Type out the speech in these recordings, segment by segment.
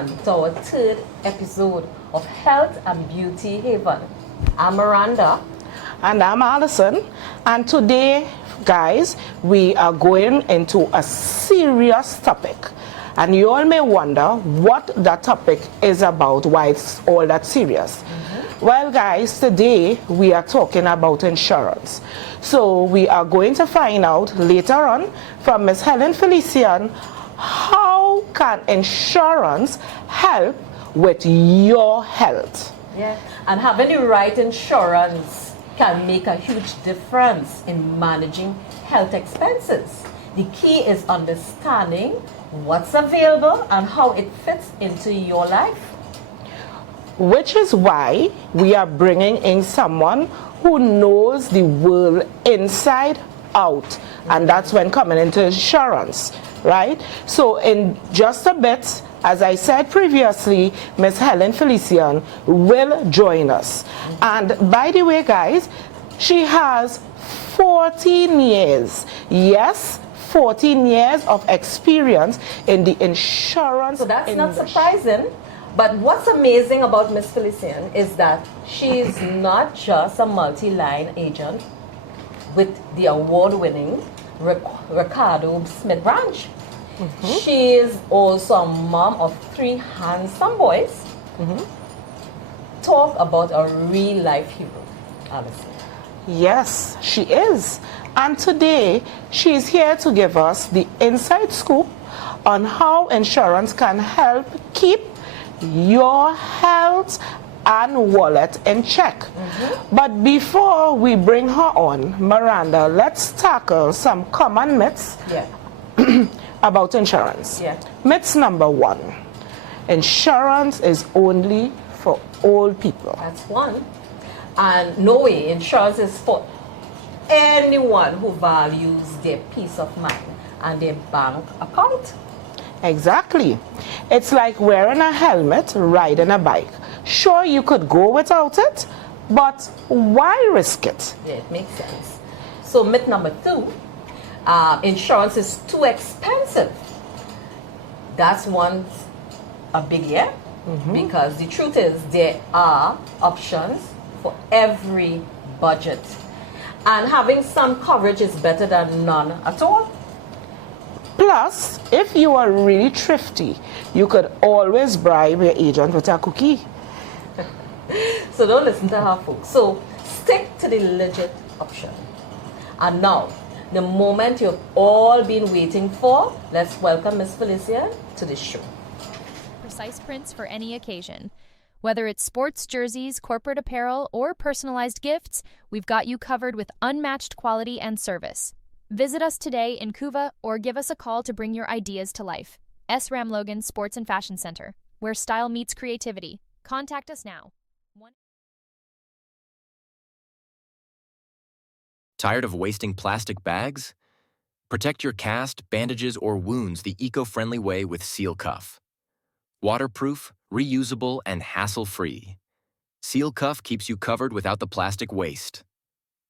on to our third episode of Health and Beauty Haven. I'm Miranda. And I'm Allison. And today, guys, we are going into a serious topic. And you all may wonder what that topic is about, why it's all that serious. Well, guys, today we are talking about insurance. So we are going to find out later on from Ms. Helen Felician, how can insurance help with your health? Yeah, and having the right insurance can make a huge difference in managing health expenses. The key is understanding what's available and how it fits into your life. Which is why we are bringing in someone who knows the world inside out. And that's when coming into insurance, right? So in just a bit, as I said previously, Ms. Helen Felician will join us. And by the way, guys, she has 14 years. Yes, 14 years of experience in the insurance So that's industry. not surprising. But what's amazing about Ms. Felician is that she's not just a multi-line agent with the award-winning Ricardo Smith branch. She is also a mom of 3 handsome boys. Talk about a real-life hero, Alison. Yes, she is. And today, she is here to give us the inside scoop on how insurance can help keep your health and wallet in check. But before we bring her on, Miranda, let's tackle some common myths about insurance. Myth number 1, insurance is only for old people. That's one. And no way, insurance is for anyone who values their peace of mind and their bank account. Exactly. It's like wearing a helmet, riding a bike. Sure, you could go without it, but why risk it? Yeah, it makes sense. So myth number 2, insurance is too expensive. That's a big yeah, because the truth is there are options for every budget. And having some coverage is better than none at all. Plus, if you are really thrifty, you could always bribe your agent with a cookie. So don't listen to her, folks. So stick to the legit option. And now, the moment you've all been waiting for, let's welcome Ms. Felician to the show. Precise prints for any occasion. Whether it's sports jerseys, corporate apparel, or personalized gifts, we've got you covered with unmatched quality and service. Visit us today in Couva or give us a call to bring your ideas to life. S. Ram Logan Sports and Fashion Center, where style meets creativity. Contact us now. Tired of wasting plastic bags? Protect your cast, bandages, or wounds the eco-friendly way with Seal Cuff. Waterproof, reusable, and hassle-free. Seal Cuff keeps you covered without the plastic waste.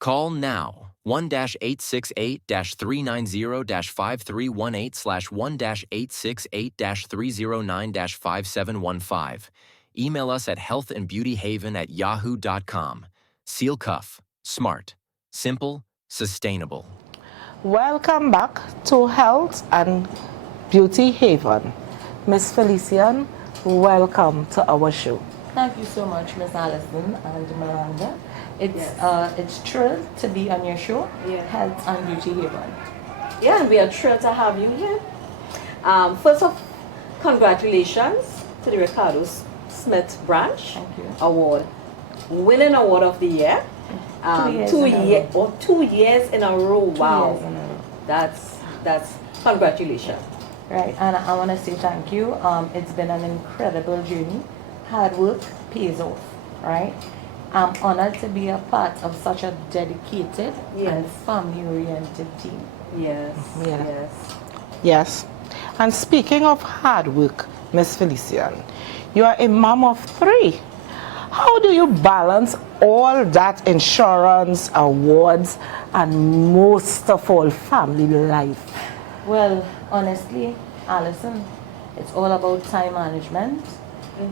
Call now 1-868-390-5318/1-868-309-5715. Email us at healthandbeautyhaven@yahoo.com. Seal Cuff. Smart. Simple. Sustainable. Welcome back to Health and Beauty Haven. Ms. Felician, welcome to our show. Thank you so much, Ms. Allison and Miranda. It's thrilled to be on your show, Health and Beauty Haven. Yeah, we are thrilled to have you here. First off, congratulations to the Ricardo Smith branch. Thank you. Award. Winning award of the year. 2 years in a row. Wow. 2 years in a row. That's congratulations. Right, and I want to say thank you. It's been an incredible journey. Hard work pays off, right? I'm honored to be a part of such a dedicated and family-oriented team. Yes. And speaking of hard work, Ms. Felician, you are a mom of 3. How do you balance all that insurance, awards, and most of all, family life? Well, honestly, Allison, It's all about time management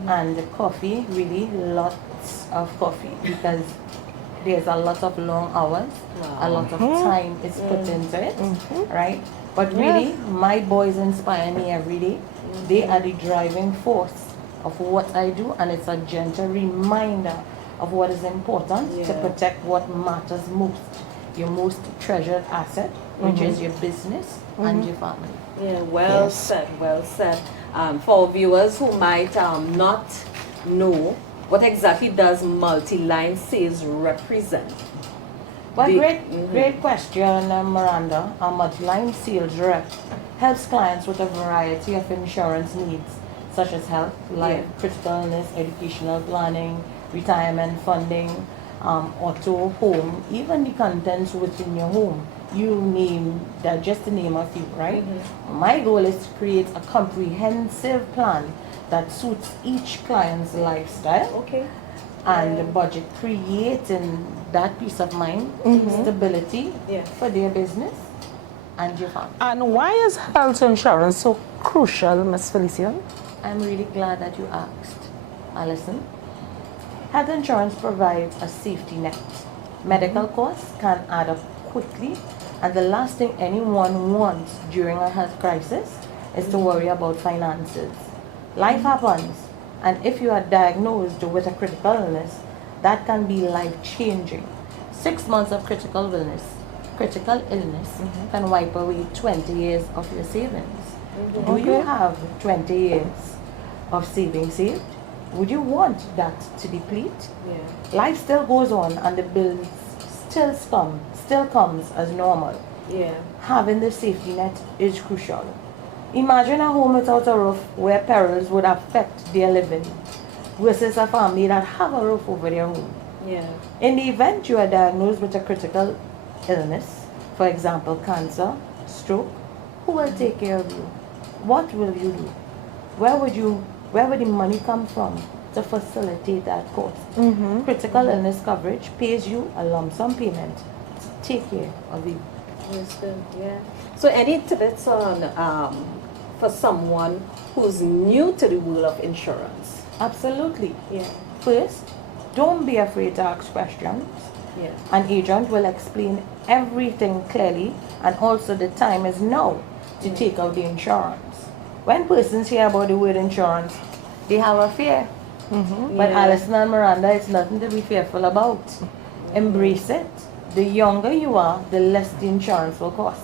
and the coffee, really lots of coffee because there's a lot of long hours, a lot of time is put into it, right? But really, my boys inspire me every day. They are the driving force of what I do, and it's a gentle reminder of what is important to protect what matters most, your most treasured asset, which is your business and your family. Yeah, well said, well said. For viewers who might not know, what exactly does multi-line sales represent? Well, great question, Miranda. A multi-line sales rep helps clients with a variety of insurance needs, such as health, life, critical illness, educational planning, retirement funding, auto, home, even the contents within your home. You name that, just to name a few, right? My goal is to create a comprehensive plan that suits each client's lifestyle and budget, creating that peace of mind, stability for their business and your family. And why is health insurance so crucial, Ms. Felician? I'm really glad that you asked, Alison. Health insurance provides a safety net. Medical costs can add up quickly, and the last thing anyone wants during a health crisis is to worry about finances. Life happens, and if you are diagnosed with a critical illness, that can be life-changing. 6 months of critical illness can wipe away 20 years of your savings. Do you have 20 years of savings saved? Would you want that to deplete? Life still goes on, and the bills still comes as normal. Having the safety net is crucial. Imagine a home without a roof where perils would affect their living versus a family that have a roof over their home. In the event you are diagnosed with a critical illness, for example, cancer, stroke, who will take care of you? What will you do? Where would the money come from to facilitate that cost? Critical illness coverage pays you a lump sum payment to take care of you. So any tips on for someone who's new to the world of insurance? Absolutely. First, don't be afraid to ask questions. An agent will explain everything clearly, and also the time is now to take out the insurance. When persons hear about the word insurance, they have a fear. But Alison and Miranda, it's nothing to be fearful about. Embrace it. The younger you are, the less the insurance will cost.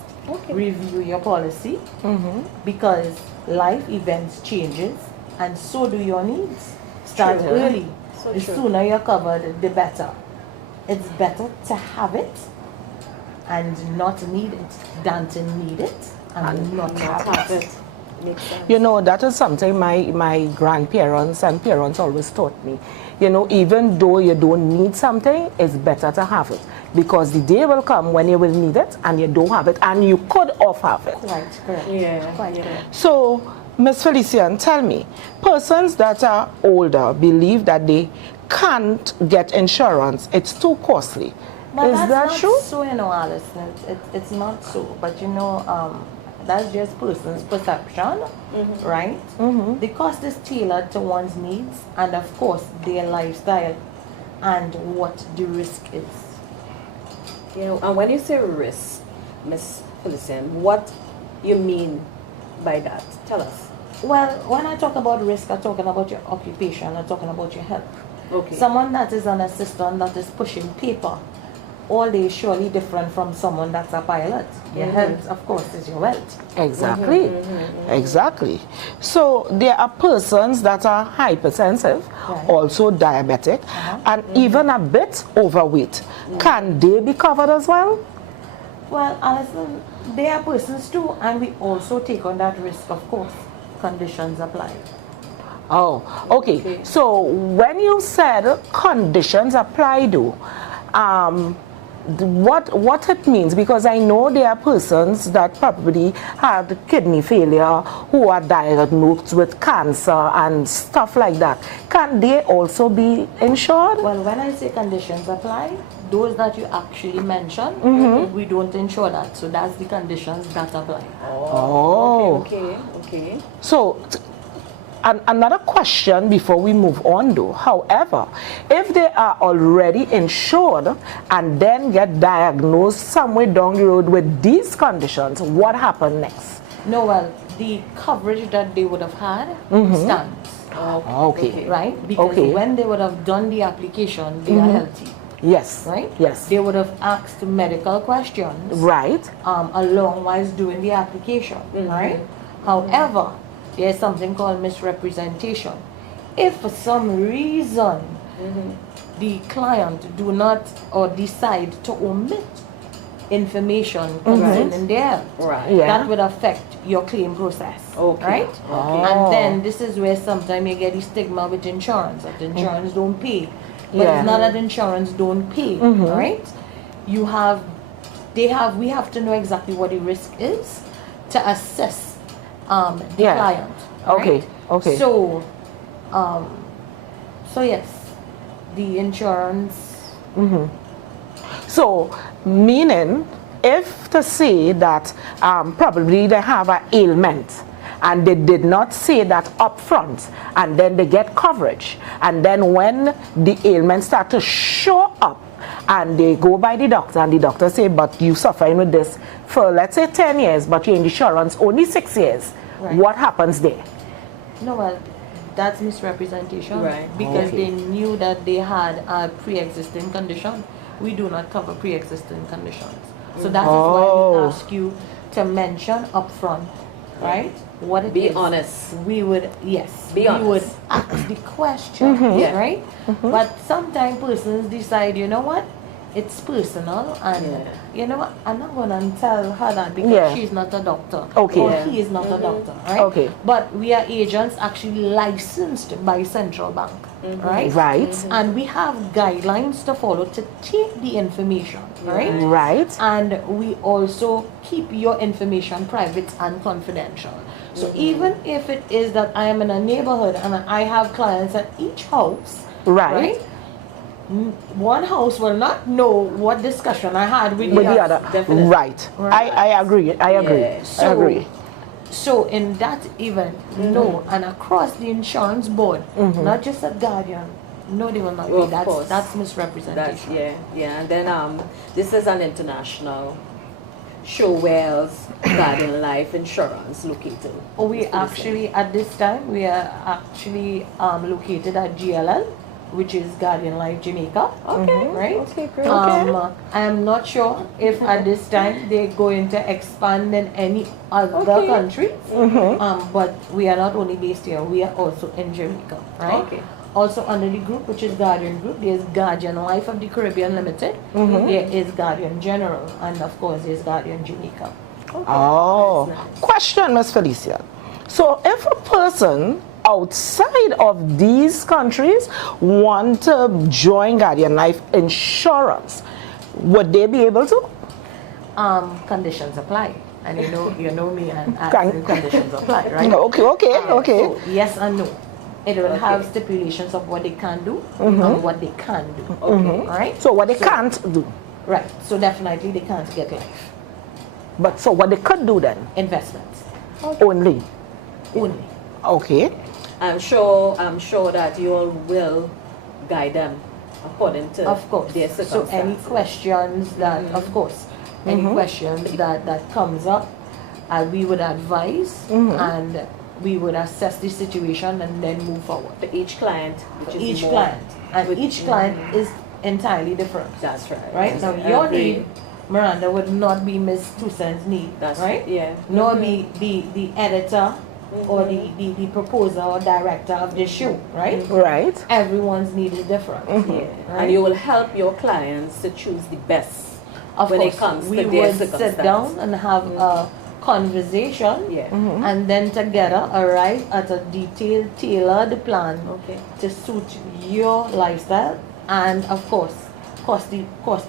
Review your policy because life events changes, and so do your needs. Start early. The sooner you're covered, the better. It's better to have it and not need it than to need it and not have it. You know, that is something my grandparents and parents always taught me. You know, even though you don't need something, it's better to have it. Because the day will come when you will need it and you don't have it, and you could off have it. Quite correct. Quite correct. So, Ms. Felician, tell me, persons that are older believe that they can't get insurance, it's too costly. But is that true? So, you know, Alison, it's not so. But you know, that's just person's perception, right? The cost is tailored to one's needs and, of course, their lifestyle and what the risk is. You know, and when you say risk, Miss Felician, what you mean by that? Tell us. Well, when I talk about risk, I'm talking about your occupation, I'm talking about your health. Someone that is an assistant that is pushing paper all day is surely different from someone that's a pilot. Your health, of course, is your wealth. Exactly. Exactly. So there are persons that are hypersensitive, also diabetic, and even a bit overweight. Can they be covered as well? Well, Alison, there are persons too, and we also take on that risk, of course. Conditions apply. Oh, okay. So when you said conditions apply, though, what it means, because I know there are persons that probably had kidney failure who are diagnosed with cancer and stuff like that. Can they also be insured? Well, when I say conditions apply, those that you actually mentioned, we don't insure that. So that's the conditions that apply. Oh. Okay. So another question before we move on though. However, if they are already insured and then get diagnosed somewhere down the road with these conditions, what happens next? No, well, the coverage that they would have had stands. Okay. Right? Because when they would have done the application, they are healthy. Yes. Right? Yes. They would have asked medical questions. Right. Along while doing the application. Right? However, there's something called misrepresentation. If for some reason the client do not or decide to omit information concerning their health, that would affect your claim process. Right? And then this is where sometimes you get the stigma with insurance, that insurance don't pay. But it's not that insurance don't pay, right? We have to know exactly what the risk is to assess the client. Right? Okay. So yes, the insurance. So, meaning, if to say that probably they have an ailment and they did not say that up front, and then they get coverage, and then when the ailment start to show up and they go by the doctor and the doctor say, but you suffering with this for let's say 10 years, but your insurance only 6 years, what happens there? No, well, that's misrepresentation, right? Because they knew that they had a pre-existing condition. We do not cover pre-existing conditions, so that is why we ask you to mention upfront, right? What it Be is. honest. We would Be we honest. would ask the question, right? But sometimes persons decide, you know what, it's personal, and you know what, I'm not gonna tell her that because she's not a doctor, or he is not a doctor, right? But we are agents actually licensed by central bank, right? Right. And we have guidelines to follow to take the information, right? Right. And we also keep your information private and confidential. So even if it is that I am in a neighborhood and I have clients at each house, right? One house will not know what discussion I had with the other. Definitely. Right. I agree. I agree. So, I agree. So in that event, no, and across the insurance board, not just at Guardian, no, they will not be. That's misrepresentation. And then this is an international show where's Guardian Life Insurance located. We actually, at this time, we are actually located at GLL, which is Guardian Life Jamaica. Okay. Right? Okay, great. I am not sure if at this time they're going to expand in any other country. But we are not only based here, we are also in Jamaica. Right? Okay. Also under the group, which is Guardian Group, there's Guardian Life of the Caribbean Limited. There is Guardian General, and of course there's Guardian Jamaica. Okay. Question, Ms. Felicia. So if a person outside of these countries want to join Guardian Life Insurance, would they be able to? Conditions apply. And you know me and asking conditions apply, right? Okay. So yes and no. It will have stipulations of what they can do and what they can do. All right? So what they can't do. Right. So definitely they can't get life. But so what they could do then? Investments. Only. Okay. I'm sure that you all will guide them according to their circumstances. So any questions that, of course, any questions that comes up, we would advise and we would assess the situation and then move forward. For each client, Each client is entirely different. That's right. Right? Now your need, Miranda, would not be Miss Toussaint's need. That's right? Yeah. Nor be the editor or the proposer or director of the show, right? Right. Everyone's need is different. Right? And you will help your clients to choose the best Of when course, it comes we to their would sit circumstances. down and have a conversation, and then together arrive at a detailed, tailored plan to suit your lifestyle and, of course, cost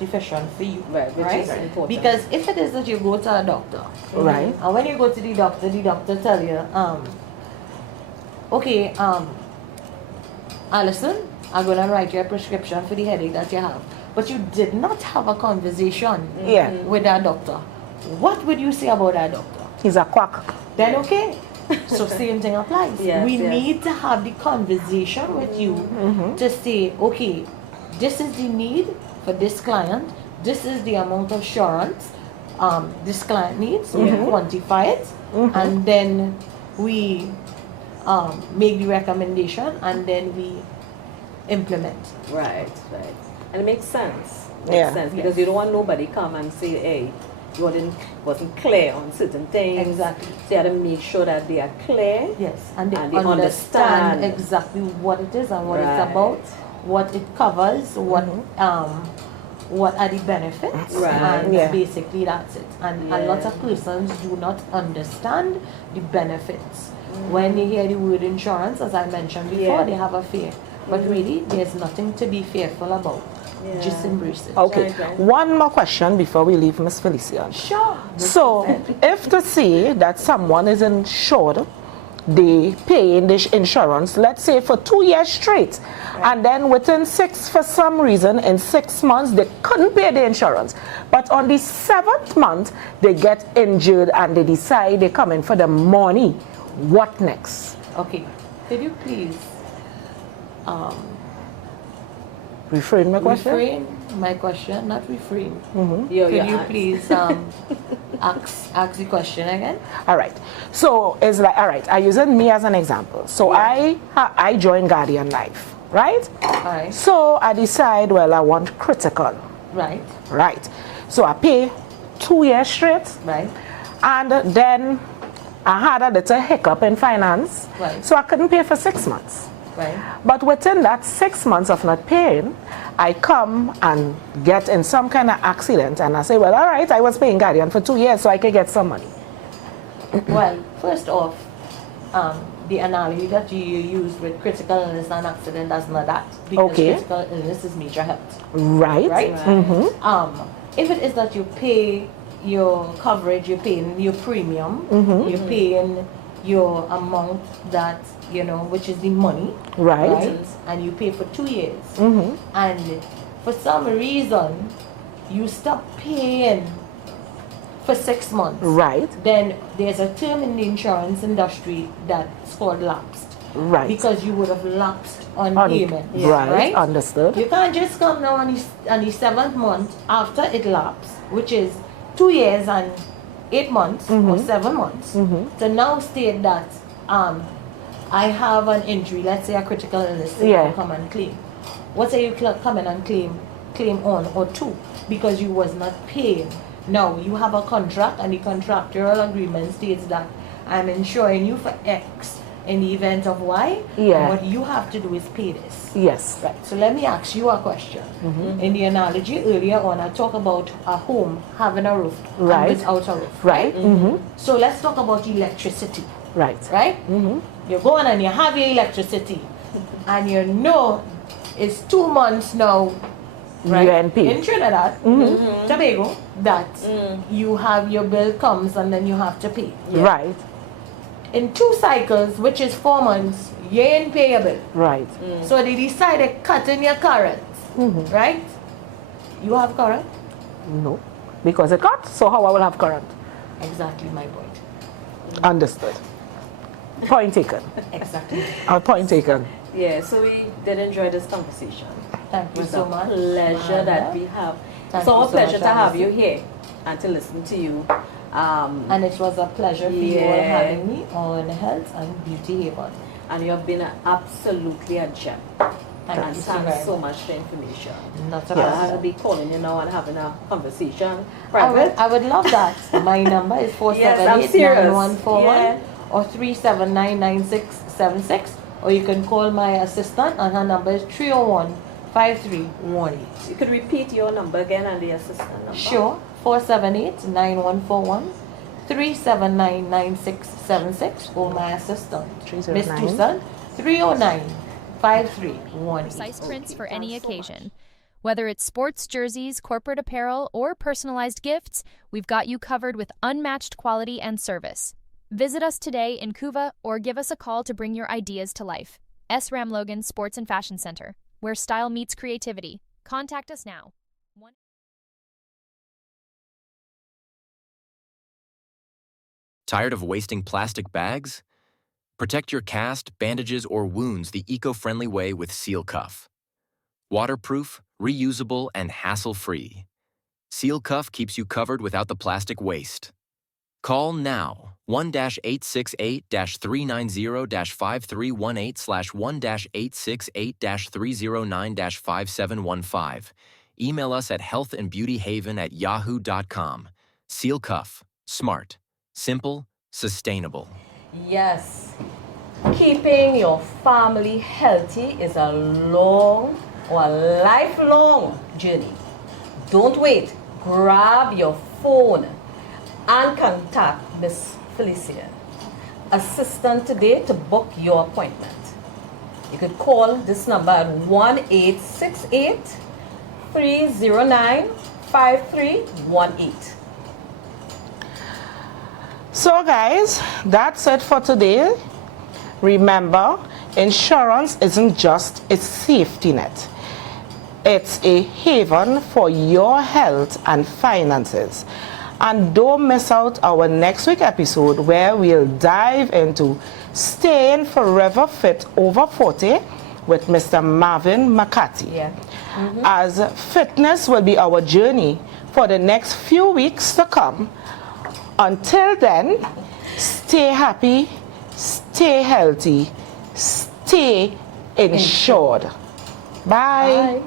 efficient for you. Right, which is important. Because if it is that you go to a doctor, right, and when you go to the doctor tell you, Alison, I'm gonna write you a prescription for the headache that you have, but you did not have a conversation with that doctor. What would you say about that doctor? He's a quack. Then okay. So same thing applies. Yes, We yes. need to have the conversation with you to say, okay, this is the need for this client. This is the amount of assurance this client needs. We quantify it, and then we make the recommendation, and then we implement. Right, right. And it makes sense. Yeah. Sense because you don't want nobody come and say, hey, you wasn't clear on certain things. Exactly. So you have to make sure that they are clear. Yes, and they And they understand understand. exactly what it is and what Right. it's about, what it covers, what are the benefits, Right. and Yeah. basically that's it. And a lot of persons do not understand the benefits. When they hear the word insurance, as I mentioned before, Yeah. they have a fear. But really, there's nothing to be fearful about. Just embrace it. Okay, Right, right. one more question before we leave Miss Felicia. Sure. So, if to say that someone is insured, they pay in this insurance, let's say for 2 years straight, and then within for some reason, in 6 months, they couldn't pay the insurance. But on the 7th month, they get injured and they decide they come in for the money. What next? Okay. Could you please Refrain my question? refrain my question? Not refrain. You're Could you asked. please ask the question again? All right. So it's like, all right, I'm using me as an example. So I joined Guardian Life, right? Alright. So I decide, well, I want critical, Right. right? So I pay 2 years straight, Right. and then I had a little hiccup in finance, Right. so I couldn't pay for 6 months. Right. But within that 6 months of not paying, I come and get in some kind of accident, and I say, well, all right, I was paying Guardian for 2 years, so I could get some money. Well, first off, the analogy that you used with critical illness and accident, that's not that. Because Okay. critical illness is major health. Right? Right? If it is that you pay your coverage, you're paying your premium, you're paying your amount that, which is the money, Right. And you pay for 2 years. And for some reason, you stop paying for 6 months. Right. Then there's a term in the insurance industry that's called lapsed. Right. Because you would have lapsed on payment. Right. Understood. You can't just come now on the 7th month after it lapsed, which is 2 years and 8 months or 7 months, to now state that I have an injury, let's say a critical illness, Yeah. come and claim. What are you coming and claim on or to? Because you was not paying. Now you have a contract, and the contractual agreement states that I'm insuring you for X in the event of Y. Yeah. And what you have to do is pay this. Yes. Right. So let me ask you a question. In the analogy earlier on, I talked about a home having a roof Right. and without a roof. Right. So let's talk about electricity. Right. Right? You're going and you have your electricity, and you know it's 2 months now. Right? UNP. In Trinidad, Tobago, that you have your bill comes and then you have to pay. Right. In 2 cycles, which is 4 months, you ain't pay your bill. Right. So they decided cutting your current, right? You have current? No. Because it cut, so how I will have current? Exactly my point. Understood. Point taken. Exactly. Point taken. Yeah, so we did enjoy this conversation. Thank you It's so a much. pleasure that we have. Thank It's our you so pleasure much, to have Alice. you here and to listen to you. And it was a pleasure for you all Yeah. having me on Health and Beauty Haven. And you have been absolutely a gem. Thank And you so thanks very so much. much for information. Not a Yeah, problem. I'll be calling you now and having a conversation. I would love that. My number is Yes, I'm serious. 478-9141 Yeah. or 379-9676, or you can call my assistant, and her number is 301-5318. You could repeat your number again and the assistant number. Sure. 478-9141 379-9676, or my assistant, Miss 309. Tucson, 309-5318. Precise prints for any occasion. Whether it's sports jerseys, corporate apparel, or personalized gifts, we've got you covered with unmatched quality and service. Visit us today in Cuva or give us a call to bring your ideas to life. S. Ram Logan Sports and Fashion Center, where style meets creativity. Contact us now. Tired of wasting plastic bags? Protect your cast, bandages, or wounds the eco-friendly way with Seal Cuff. Waterproof, reusable, and hassle-free. Seal Cuff keeps you covered without the plastic waste. Call now 1-868-390-5318/1-868-309-5715. Email us at healthandbeautyhaven@yahoo.com. Seal Cuff. Smart. Simple. Sustainable. Yes, keeping your family healthy is a long or a lifelong journey. Don't wait. Grab your phone and contact Miss Felicia, assistant today, to book your appointment. You could call this number at 1-868-309-5318. So guys, that's it for today. Remember, insurance isn't just a safety net. It's a haven for your health and finances. And don't miss out our next week episode where we'll dive into staying forever fit over 40 with Mr. Marvin McCarthy. Yeah. As fitness will be our journey for the next few weeks to come. Until then, stay happy, stay healthy, stay insured. Bye. Bye.